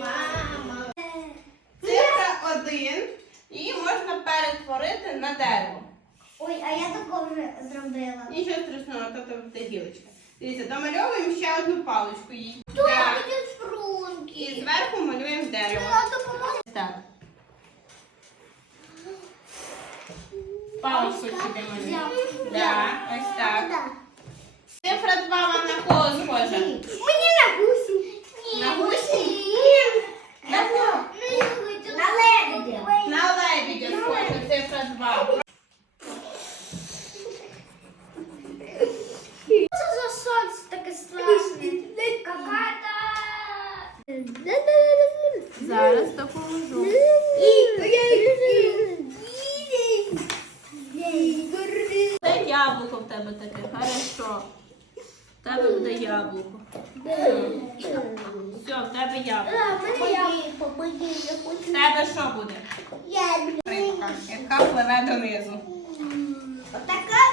Мама. Цих один, її можна перетворити на дерево. Ой, а я тако вже зробила. Нічого страшного, то це гілочка. Дивіться, домальовуємо ще одну паличку. їй. І зверху малюємо в дерево. Палочку чи не малюємо. Зараз допоможу. Це яблуко в тебе таке. Хорошо. В тебе буде яблуко. Все, Все в тебе яблуко. В тебе що буде? Яблуко. Яка каплина донизу. Отака.